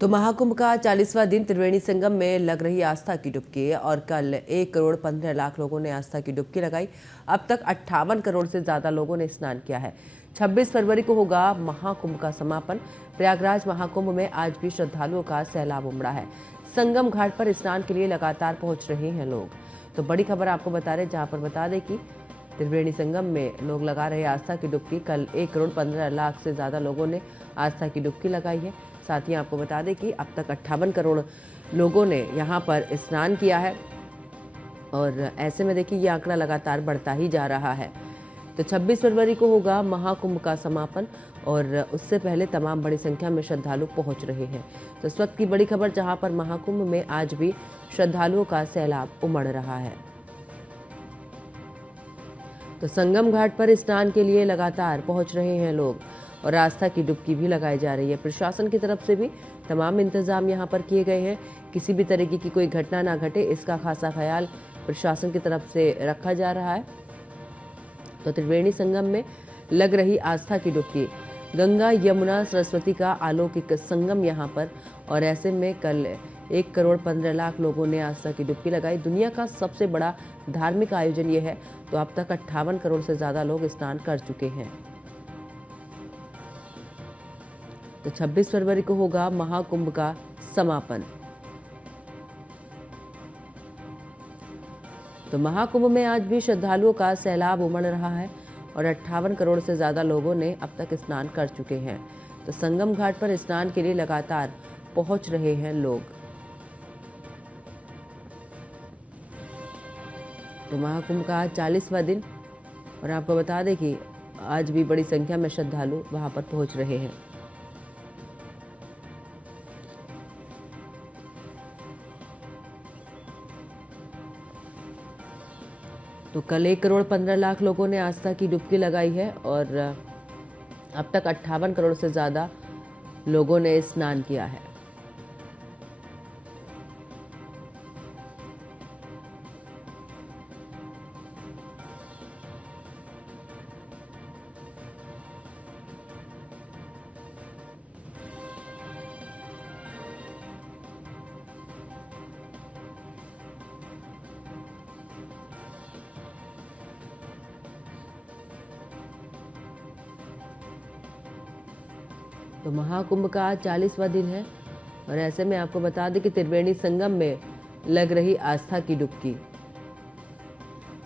तो महाकुंभ का 40वां दिन त्रिवेणी संगम में लग रही आस्था की डुबकी और कल 1,15,00,000 लोगों ने आस्था की डुबकी लगाई। अब तक 58 करोड़ से ज्यादा लोगों ने स्नान किया है। 26 फरवरी को होगा महाकुंभ का समापन। प्रयागराज महाकुंभ में आज भी श्रद्धालुओं का सैलाब उमड़ा है। संगम घाट पर स्नान के लिए लगातार पहुंच रहे हैं लोग। तो बड़ी खबर आपको बता रहे, जहां पर बता दें कि त्रिवेणी संगम में लोग लगा रहे आस्था की डुबकी। कल 1,15,00,000 से ज्यादा लोगों ने आस्था की डुबकी लगाई है। साथ ही आपको बता दें कि अब तक 58 करोड़ लोगों ने यहाँ पर स्नान किया है और ऐसे में देखिए ये आंकड़ा लगातार बढ़ता ही जा रहा है। तो 26 फरवरी को होगा महाकुंभ का समापन और उससे पहले तमाम बड़ी संख्या में श्रद्धालु पहुंच रहे हैं। तो इस वक्त की बड़ी खबर, जहां पर महाकुंभ में आज भी श्रद्धालुओं का सैलाब उमड़ रहा है। तो संगम घाट पर स्नान के लिए लगातार पहुंच रहे हैं लोग और आस्था की डुबकी भी लगाई जा रही है। प्रशासन की तरफ से भी तमाम इंतजाम यहां पर किए गए हैं। किसी भी तरीके की कोई घटना ना घटे, इसका खासा ख्याल प्रशासन की तरफ से रखा जा रहा है। तो त्रिवेणी संगम में लग रही आस्था की डुबकी, गंगा यमुना सरस्वती का अलौकिक संगम यहां पर, और ऐसे में कल 1,15,00,000 लोगों ने आस्था की डुबकी लगाई। दुनिया का सबसे बड़ा धार्मिक आयोजन ये है। तो अब तक 58 करोड़ से ज्यादा लोग स्नान कर चुके हैं। तो 26 फरवरी को होगा महाकुंभ का समापन। तो महाकुंभ में आज भी श्रद्धालुओं का सैलाब उमड़ रहा है और 58 करोड़ से ज्यादा लोगों ने अब तक स्नान कर चुके हैं। तो संगम घाट पर स्नान के लिए लगातार पहुंच रहे हैं लोग। तो महाकुंभ का 40वां दिन और आपको बता दें कि आज भी बड़ी संख्या में श्रद्धालु वहां पर पहुंच रहे हैं। तो कल 1,15,00,000 लोगों ने आस्था की डुबकी लगाई है और अब तक 58 करोड़ से ज्यादा लोगों ने स्नान किया है। तो महाकुंभ का 40वां दिन है और ऐसे में आपको बता दें कि त्रिवेणी संगम में लग रही आस्था की डुबकी।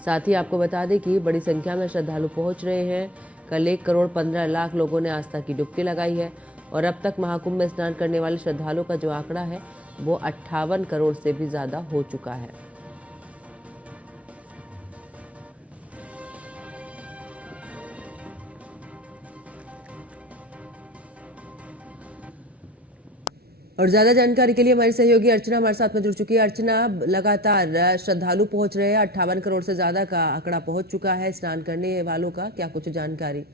साथ ही आपको बता दें कि बड़ी संख्या में श्रद्धालु पहुंच रहे हैं। कल 1,15,00,000 लोगों ने आस्था की डुबकी लगाई है और अब तक महाकुंभ में स्नान करने वाले श्रद्धालुओं का जो आंकड़ा है वो 58 करोड़ से भी ज्यादा हो चुका है। और ज्यादा जानकारी के लिए हमारी सहयोगी अर्चना हमारे साथ में जुड़ चुकी है। अर्चना, लगातार श्रद्धालु पहुंच रहे हैं, 58 करोड़ से ज्यादा का आंकड़ा पहुंच चुका है स्नान करने वालों का, क्या कुछ जानकारी?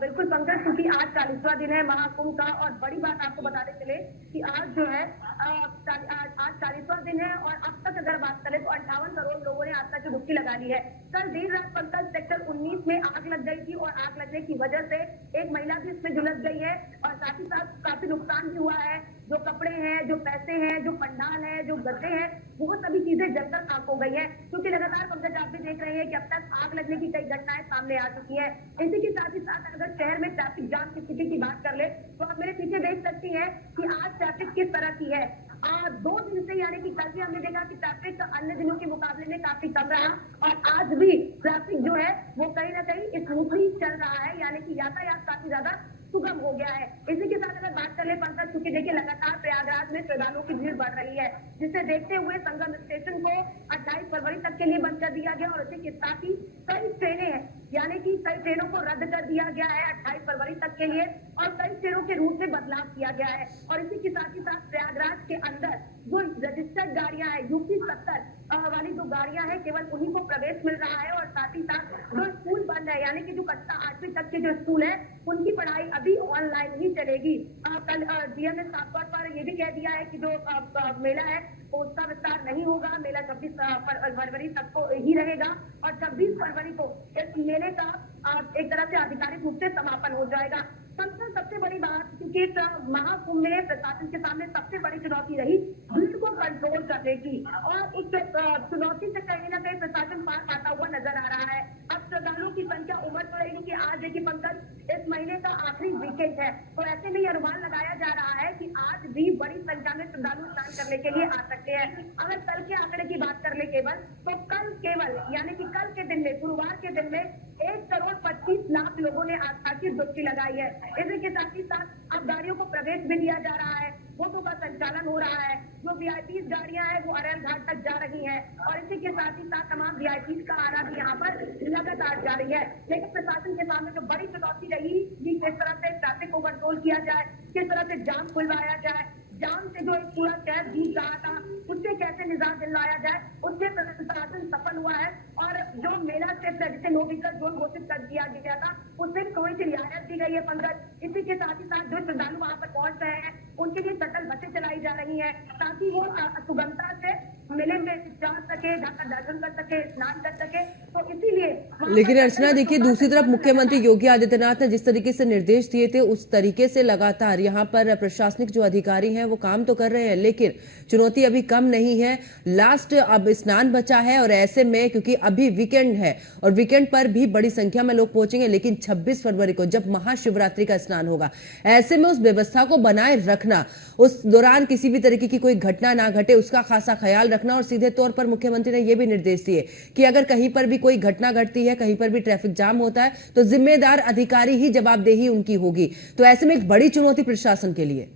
बिल्कुल पंकज, क्योंकि आज 40वां दिन है महाकुंभ का और बड़ी बात आपको बताते चले कि आज जो है आज 40वां दिन है और अब तक अगर बात करें तो 58 करोड़ लोगों ने आज तक की डुबकी लगा ली है। कल देर रात पंकज सेक्टर 19 में आग लग गई थी और आग लगने की वजह से एक महिला भी इसमें झुलस गई है और साथ ही साथ काफी नुकसान भी हुआ है। जो कपड़े हैं, जो पैसे हैं, जो पंडाल है, जो गद्दे हैं, वो सभी चीजें जलकर खाक हो गई है। क्योंकि लगातार पंकज आप भी देख रहे हैं कि अब तक आग लगने की कई घटनाएं सामने आ चुकी है। इसी के साथ ही साथ अगर शहर में ट्रैफिक जाम की स्थिति की बात कर ले तो आप मेरे पीछे देख सकती हैं कि आज ट्रैफिक किस तरह की है। 2 दिन से यानी कि कल भी हमने देखा कि ट्रैफिक अन्य दिनों के मुकाबले में काफी कम रहा और आज भी ट्रैफिक जो है वो कहीं ना कहीं स्मूथली चल रहा है, यानी कि यातायात काफी ज्यादा सुगम हो गया है। इसी के साथ अगर बात कर ले पंकज, चूंकि देखिए लगातार प्रयागराज में श्रद्धालुओं की भीड़ बढ़ रही है, जिसे देखते हुए संगम स्टेशन को 28 फरवरी तक के लिए बंद कर दिया गया और इसी के साथ ही कई ट्रेनें हैं, यानी कि कई ट्रेनों को रद्द कर दिया गया है 28 फरवरी तक के लिए और कई ट्रेनों के रूट में बदलाव किया गया है। और इसी के साथ ही साथ प्रयागराज के अंदर जो रजिस्टर्ड गाड़ियां हैं, यूपी 70 वाली जो गाड़ियां हैं, केवल उन्हीं को प्रवेश मिल रहा है और साथ ही साथ जो स्कूल बंद है, यानी कि जो कक्षा 8वीं तक के जो स्कूल है उनकी पढ़ाई अभी ऑनलाइन ही चलेगी। कल डीएम ने साफ तौर पर ये भी कह दिया है कि जो मेला है उसका विस्तार नहीं होगा। मेला 26 फरवरी तक को ही रहेगा और 26 फरवरी को इस मेले का एक तरह से आधिकारिक रूप से समापन हो जाएगा। सबसे बड़ी बात, क्योंकि महाकुंभ में प्रशासन के सामने सबसे बड़ी चुनौती रही भीड़ को कंट्रोल करने की, और उस चुनौती से कहीं ना कहीं प्रशासन पार पाता हुआ नजर आ रहा है। अब श्रद्धालुओं की संख्या उमड़ तो रही कि आज देखिए पंकज, इस महीने का आखिरी वीकेंड है, तो ऐसे में ये अनुमान लगाया जा रहा है कि आज भी बड़ी संख्या में श्रद्धालु स्नान करने के लिए आ सकते हैं। अगर कल के आंकड़े की बात कर ले केवल, तो कल केवल यानी कि कल के दिन में, गुरुवार के दिन में 1,25,00,000 लोगों ने आस्था की डुबकी लगाई है। इसी के साथ ही साथ अब गाड़ियों को प्रवेश भी दिया जा रहा है, बोटों का संचालन हो रहा है, जो वीआईपी गाड़ियां हैं वो अरैल घाट तक जा रही हैं, और इसी के साथ ही साथ तमाम वीआईपी का आना भी यहाँ पर लगातार जारी है। लेकिन प्रशासन के सामने जो बड़ी चुनौती रही कि किस तरह से ट्रैफिक को कंट्रोल किया जाए, किस तरह से जाम खुलवाया जाए, जाम से जो एक पूरा शहर जूझ रहा था उससे कैसे निजात दिलवाया जाए, उससे प्रशासन सफल हुआ है। और जो मेला क्षेत्र जिसे नो व्हीकल जोन घोषित कर दिया गया था, उससे थोड़ी सी रियायत दी गई है पंकज। इसी के साथ ही साथ जो श्रद्धालु वहां पर पहुंच रहे हैं उनके लिए शटल बसें चलाई जा रही है, ताकि वो सुगमता से मेले में जा सके, जाकर दर्शन कर सके, स्नान कर सके। तो इसीलिए लेकिन अर्चना देखिए, दूसरी तरफ मुख्यमंत्री योगी आदित्यनाथ ने जिस तरीके से निर्देश दिए थे उस तरीके से लगातार यहाँ पर प्रशासनिक जो अधिकारी हैं वो काम तो कर रहे हैं, लेकिन चुनौती अभी कम नहीं है। लास्ट अब स्नान बचा है, और ऐसे में क्योंकि अभी वीकेंड है और वीकेंड पर भी बड़ी संख्या में लोग पहुंचेंगे, लेकिन 26 फरवरी को जब महाशिवरात्रि का स्नान होगा, ऐसे में उस व्यवस्था को बनाए रखना, उस दौरान किसी भी तरीके की कोई घटना ना घटे, उसका खासा ख्याल रखना। और सीधे तौर पर मुख्यमंत्री ने यह भी निर्देश दिए कि अगर कहीं पर भी कोई घटना घटती है, कहीं पर भी ट्रैफिक जाम होता है, तो जिम्मेदार अधिकारी ही जवाबदेही उनकी होगी। तो ऐसे में एक बड़ी चुनौती प्रशासन के लिए।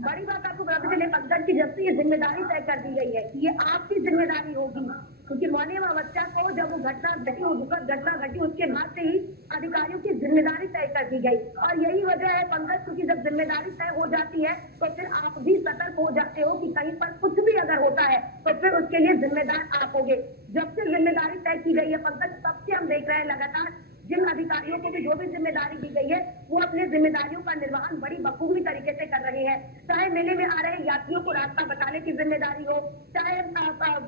बड़ी बात आपको बता दें पंकज की, जब से ये जिम्मेदारी तय कर दी गई है कि ये आपकी जिम्मेदारी होगी, क्योंकि मौनी अमावस्या को जब वो घटना घटी, वो दुखद घटना घटी, उसके बाद से ही अधिकारियों की जिम्मेदारी तय कर दी गई। और यही वजह है पंकज, क्योंकि जब जिम्मेदारी तय हो जाती है तो फिर आप भी सतर्क हो जाते हो कि कहीं पर कुछ भी अगर होता है तो फिर उसके लिए जिम्मेदार आप होगे। जब से जिम्मेदारी तय की गई है पंकज, तब से हम देख रहे हैं लगातार जिन अधिकारियों को भी जो भी जिम्मेदारी दी गई है वो अपने जिम्मेदारियों का निर्वहन बड़ी बखूबी तरीके से कर रहे हैं। चाहे मेले में आ रहे यात्रियों को रास्ता बताने की जिम्मेदारी हो, चाहे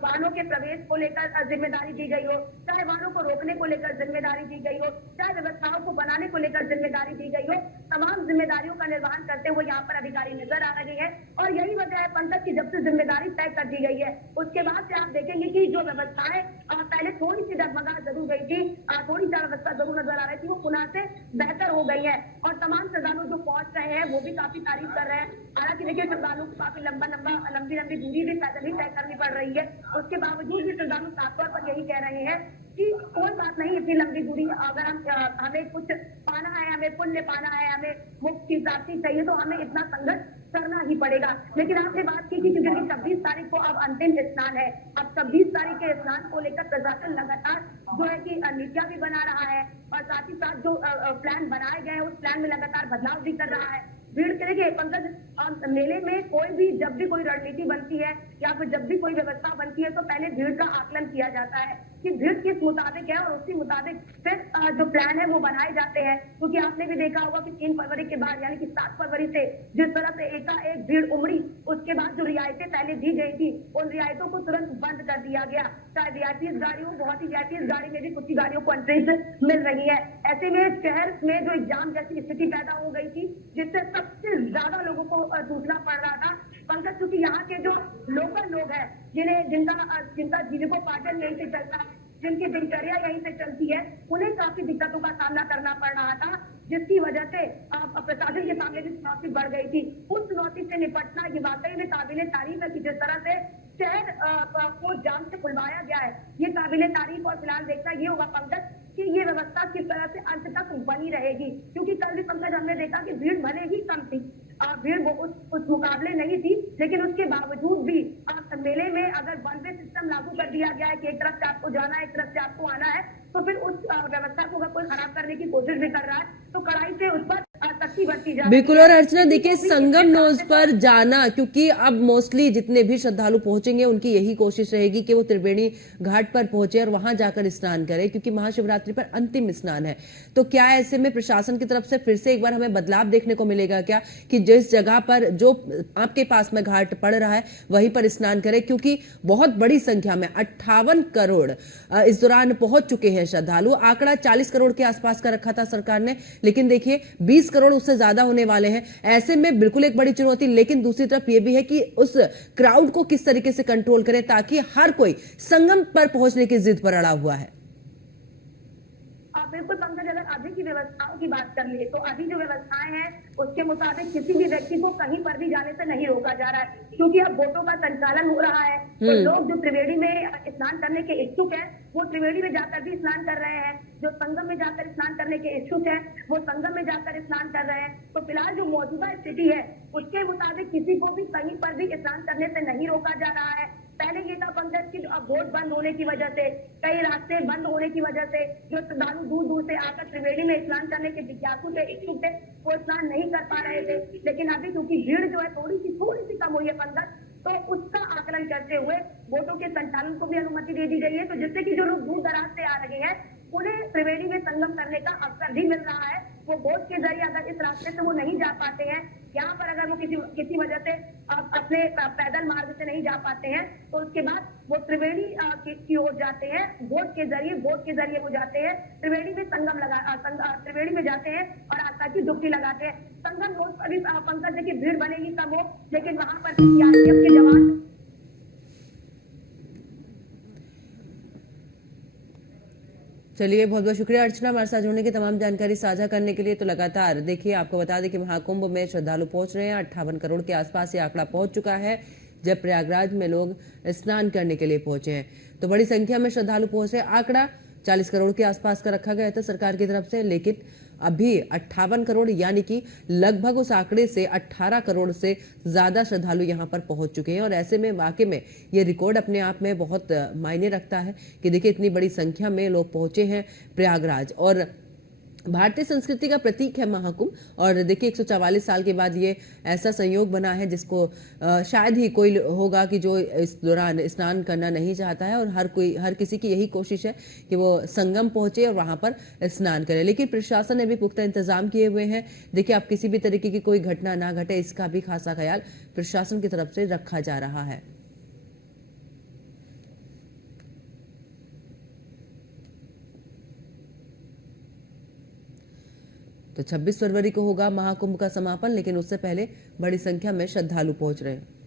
वाहनों के प्रवेश को लेकर जिम्मेदारी दी गई हो, चाहे वाहनों को रोकने को लेकर जिम्मेदारी दी गई हो, चाहे व्यवस्थाओं को बनाने को लेकर जिम्मेदारी दी गई हो, तमाम जिम्मेदारियों का निर्वहन करते हुए यहाँ पर अधिकारी नजर आ रहे हैं। और यही वजह है पंकज की, जब से जिम्मेदारी तय कर दी गई है उसके बाद से आप देखेंगे कि जो व्यवस्थाएं पहले थोड़ी सी डगमगा जरूर गई थी, थोड़ी सी व्यवस्था जरूर नजर आ रही थी, वो पुनः से बेहतर हो गई है। और तमाम श्रद्धालु जो पहुंच रहे हैं वो भी काफी तारीफ कर रहे हैं। हालांकि देखिए, श्रद्धालु को काफी लंबी दूरी भी पैदल ही तय करनी पड़ रही है, उसके बावजूद भी श्रद्धालु साफ तौर पर यही कह रहे हैं कि कोई बात नहीं, इतनी लंबी दूरी अगर हमें कुछ पाना है, हमें पुण्य पाना है, हमें मुक्ति की प्राप्ति चाहिए, तो हमें इतना संघर्ष करना ही पड़ेगा। लेकिन आपने बात की थी क्योंकि 26 तारीख को अब अंतिम स्नान है। अब 26 तारीख के स्नान को लेकर प्रशासन लगातार जो है कि नीतियां भी बना रहा है, और साथ ही साथ जो प्लान बनाए गए हैं उस प्लान में लगातार बदलाव भी कर रहा है। भीड़ के देखिए पंकज, मेले में कोई भी जब भी कोई रणनीति बनती है या फिर जब भी कोई व्यवस्था बनती है तो पहले भीड़ का आकलन किया जाता है कि भीड़ किस मुताबिक है, और उसी मुताबिक फिर जो प्लान है वो बनाए जाते हैं। क्योंकि आपने भी देखा होगा कि 3 फरवरी के बाद यानी कि 7 फरवरी से जिस तरह से एकाएक भीड़ उमड़ी, उसके बाद जो रियायतें पहले दी गई थी उन रियायतों को तुरंत बंद कर दिया गया। चाहे वीआईपी गाड़ी हो, बहुत ही वीआईपी गाड़ी में भी कुछ ही गाड़ियों को एंट्रेंस मिल रही है। ऐसे में शहर में जो एक जाम जैसी स्थिति पैदा हो गई थी, जिससे सबसे ज्यादा लोगों को जूझना पड़ रहा था पंकज, क्योंकि यहाँ के जो लोकल लोग हैं जिनका जीविकोपार्जन यहीं से चलता है, जिनकी दिनचर्या यहीं से चलती है, उन्हें काफी दिक्कतों का सामना करना पड़ रहा था, जिसकी वजह से प्रशासन के सामने भी चुनौती बढ़ गई थी। उस चुनौती से निपटना ये वाकई में काबिले तारीफ है कि जिस तरह से शहर को जाम से खुलवाया गया है, ये काबिले तारीफ। और फिलहाल देखना ये होगा पंकज कि ये व्यवस्था किस तरह से अंत तक बनी रहेगी, क्योंकि कल भी पंकज हमने देखा कि भीड़ भले ही कम थी, भीड़ वो उस मुकाबले नहीं थी, लेकिन उसके बावजूद भी मेले में अगर वन वे सिस्टम लागू कर दिया गया है कि एक तरफ से आपको जाना है, एक तरफ से आपको आना है, तो फिर उस व्यवस्था को अगर कोई खराब करने की कोशिश भी कर रहा है तो कड़ाई से उस पर बढ़ती जा रही बिल्कुल। है। और अर्चना देखिए, किसी को भी संगम इसके नोज सामने पर जाना, क्योंकि अब मोस्टली जितने भी श्रद्धालु पहुंचेंगे उनकी यही कोशिश रहेगी कि वो त्रिवेणी घाट पर पहुंचे और वहां जाकर स्नान करें, क्योंकि महाशिवरात्रि पर अंतिम स्नान है। तो क्या ऐसे में प्रशासन की तरफ से फिर से एक बार हमें बदलाव देखने को मिलेगा क्या, कि जिस जगह पर जो आपके पास में घाट पड़ रहा है वहीं पर स्नान करें, क्योंकि बहुत बड़ी संख्या में 58 करोड़ इस दौरान पहुंच चुके हैं श्रद्धालु। आंकड़ा 40 करोड़ के आसपास का रखा था सरकार ने, लेकिन देखिए 20 करोड़ उससे ज्यादा होने वाले हैं। ऐसे में बिल्कुल एक बड़ी चुनौती, लेकिन दूसरी तरफ यह भी है कि उस क्राउड को किस तरीके से कंट्रोल करें ताकि हर कोई संगम पर पहुंचने की जिद पर अड़ा हुआ है। बिल्कुल पंकज, अगर अभी की व्यवस्थाओं की बात कर लिए तो अभी जो व्यवस्थाएं हैं उसके मुताबिक किसी भी व्यक्ति को कहीं पर भी जाने से नहीं रोका जा रहा है, क्योंकि अब बोटों का संचालन हो रहा है। तो लोग जो त्रिवेणी में स्नान करने के इच्छुक हैं वो त्रिवेणी में जाकर भी स्नान कर रहे हैं, जो संगम में जाकर स्नान करने के इच्छुक हैं वो संगम में जाकर स्नान कर रहे हैं। तो फिलहाल जो मौजूदा स्थिति है उसके मुताबिक किसी को भी कहीं पर भी स्नान करने से नहीं रोका जा रहा है। पहले ये था पंकज की अब बोट बंद होने की वजह से, कई रास्ते बंद होने की वजह से जो श्रद्धालु दूर दूर से आकर त्रिवेणी में स्नान करने के जिज्ञासु थे, इच्छुक थे, वो स्नान नहीं कर पा रहे थे। लेकिन अभी क्योंकि भीड़ जो है थोड़ी सी कम हुई है पंकज, तो उसका आकलन करते हुए बोटों के संचालन को भी अनुमति दे दी गई है। तो जिससे कि जो लोग दूर दराज से आ रहे हैं उन्हें त्रिवेणी में संगम करने का अवसर भी मिल रहा है। वो बोट के जरिए अगर इस रास्ते से वो नहीं जा पाते हैं, यहाँ पर अगर वो किसी वजह से अपने पैदल मार्ग से नहीं जा पाते हैं, तो उसके बाद वो त्रिवेणी की ओर जाते हैं, बोट के जरिए वो जाते हैं त्रिवेणी में त्रिवेणी में जाते हैं और आस्था की डुबकी लगाते हैं। संगम रोड पर भी पंकज देखिए भीड़ बनेगी कम हो, लेकिन वहां पर सीआरपीएफ के जवान। चलिए, बहुत बहुत शुक्रिया अर्चना हमारे साथ जुड़ने की, तमाम जानकारी साझा करने के लिए। तो लगातार देखिए, आपको बता दें कि महाकुंभ में श्रद्धालु पहुंच रहे हैं, 58 करोड़ के आसपास ये आंकड़ा पहुंच चुका है जब प्रयागराज में लोग स्नान करने के लिए पहुंचे हैं। तो बड़ी संख्या में श्रद्धालु पहुंच रहे हैं। आंकड़ा 40 करोड़ के आसपास का रखा गया था सरकार की तरफ से, लेकिन अभी 58 करोड़ यानी कि लगभग उस आंकड़े से 18 करोड़ से ज्यादा श्रद्धालु यहां पर पहुंच चुके हैं। और ऐसे में वाकई में ये रिकॉर्ड अपने आप में बहुत मायने रखता है कि देखिए इतनी बड़ी संख्या में लोग पहुंचे हैं प्रयागराज। और भारतीय संस्कृति का प्रतीक है महाकुंभ, और देखिए 144 साल के बाद ये ऐसा संयोग बना है जिसको शायद ही कोई होगा कि जो इस दौरान स्नान करना नहीं चाहता है। और हर किसी की यही कोशिश है कि वो संगम पहुंचे और वहां पर स्नान करे। लेकिन प्रशासन ने भी पुख्ता इंतजाम किए हुए हैं। देखिए, आप किसी भी तरीके की कोई घटना ना घटे इसका भी खासा ख्याल प्रशासन की तरफ से रखा जा रहा है। तो 26 फरवरी को होगा महाकुंभ का समापन, लेकिन उससे पहले बड़ी संख्या में श्रद्धालु पहुंच रहे हैं।